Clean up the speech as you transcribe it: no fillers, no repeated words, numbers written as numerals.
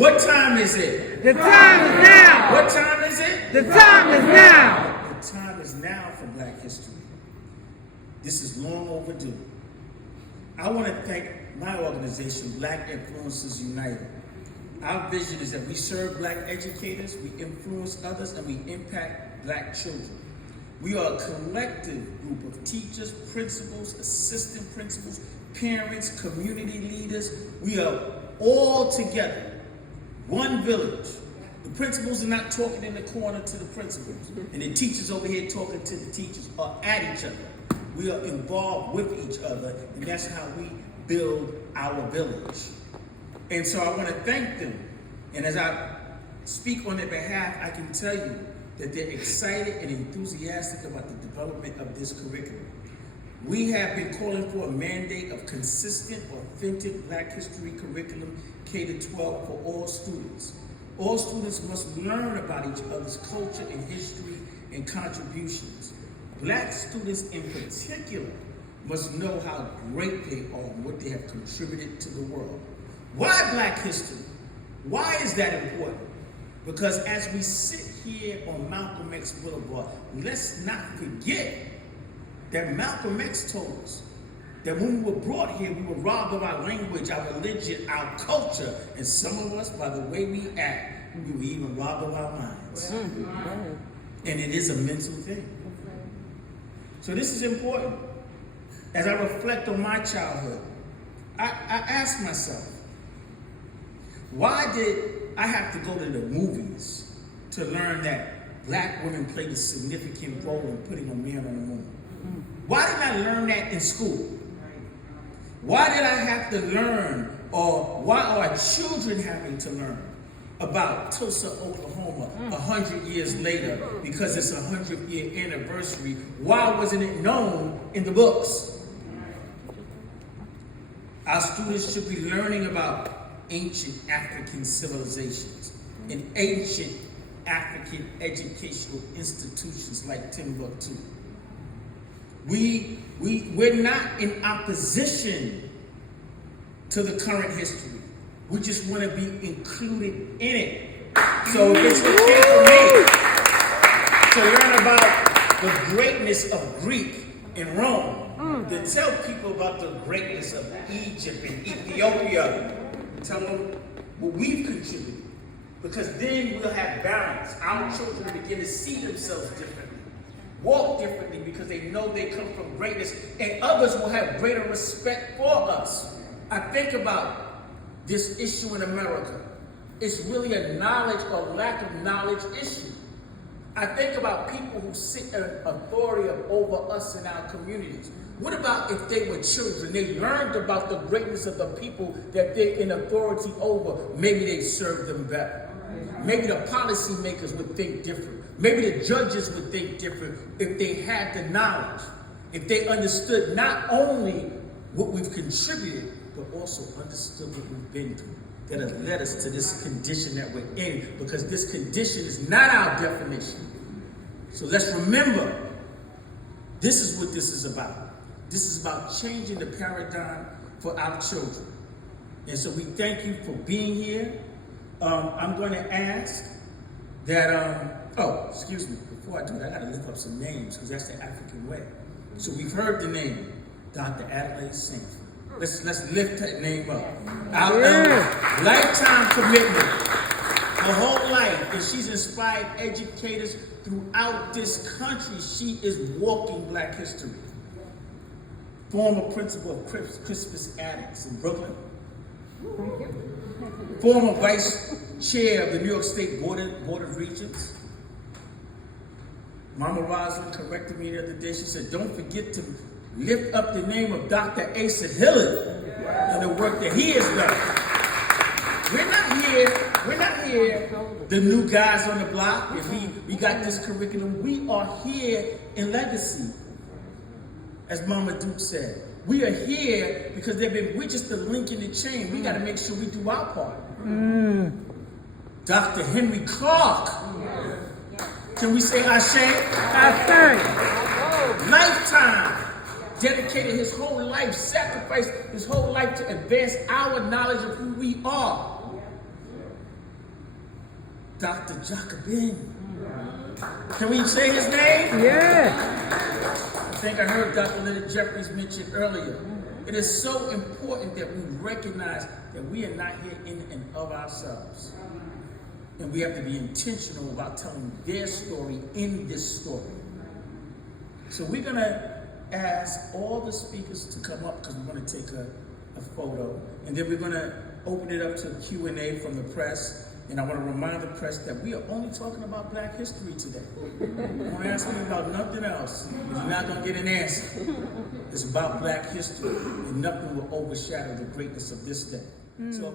What time is it? The time is now. What time is it? The time is now. The time is now for Black history. This is long overdue. I want to thank my organization, Black Edfluencers-United. Our vision is that we serve Black educators, we influence others, and we impact Black children. We are a collective group of teachers, principals, assistant principals, parents, community leaders. We are all together, one village. The principals are not talking in the corner to the principals, and the teachers over here talking to the teachers or at each other. We are involved with each other, and that's how we build our village. And so I want to thank them. And as I speak on their behalf, I can tell you that they're excited and enthusiastic about the development of this curriculum. We have been calling for a mandate of consistent, authentic Black history curriculum, K-12 for all students. All students must learn about each other's culture and history and contributions. Black students in particular must know how great they are and what they have contributed to the world. Why Black history? Why is that important? Because as we sit here on Malcolm X Boulevard, let's not forget that Malcolm X told us that when we were brought here, we were robbed of our language, our religion, our culture, and some of us, by the way we act, we were even robbed of our minds. And it is a mental thing. So this is important. As I reflect on my childhood, I ask myself, why did I have to go to the movies to learn that Black women played a significant role in putting a man on the moon? Why didn't I learn that in school? Why did I have to learn, or why are our children having to learn about Tulsa, Oklahoma 100 years later because it's a 100-year anniversary? Why wasn't it known in the books? Our students should be learning about ancient African civilizations and ancient African educational institutions like Timbuktu. We're not in opposition to the current history. We just want to be included in it. So if it's okay for me to learn about the greatness of Greek and Rome, then tell people about the greatness of Egypt and Ethiopia. Tell them what we've contributed. Because then we'll have balance. Our children begin to see themselves differently, walk differently, because they know they come from greatness, and others will have greater respect for us. I think about this issue in America. It's really a knowledge or lack of knowledge issue. I think about people who sit in authority over us in our communities. What about if they were children? They learned about the greatness of the people that they're in authority over. Maybe they serve them better. Maybe the policymakers would think different. Maybe the judges would think different if they had the knowledge. If they understood not only what we've contributed, but also understood what we've been through that has led us to this condition that we're in, because this condition is not our definition. So let's remember, this is what this is about. This is about changing the paradigm for our children. And so we thank you for being here. I'm going to ask that, excuse me, before I do that, I got to lift up some names, because that's the African way. So we've heard the name, Dr. Adelaide Sanford. Let's lift that name up. Our lifetime commitment, her whole life, and she's inspired educators throughout this country. She is walking Black history. Former principal of Crispus Attucks in Brooklyn. Former vice chair of the New York State Board of Regents. Mama Rosalind corrected me the other day. She said, don't forget to lift up the name of Dr. Asa Hillard and the work that he has done. We're not here, the new guys on the block, and we got this curriculum. We are here in legacy. As Mama Duke said, we are here because we're just the link in the chain. We got to make sure we do our part. Dr. Henry Clark. Can we say Ashe? Ashe. Lifetime. Dedicated his whole life, sacrificed his whole life to advance our knowledge of who we are. Dr. Jacobin. Can we say his name? Yeah. I think I heard Dr. Leonard Jeffries mention earlier. It is so important that we recognize that we are not here in and of ourselves. And we have to be intentional about telling their story in this story. So we're going to ask all the speakers to come up because we're going to take a photo. And then we're going to open it up to Q&A from the press. And I want to remind the press that we are only talking about Black history today. Don't ask me about nothing else. You're not going to get an answer. It's about Black history. And nothing will overshadow the greatness of this day. So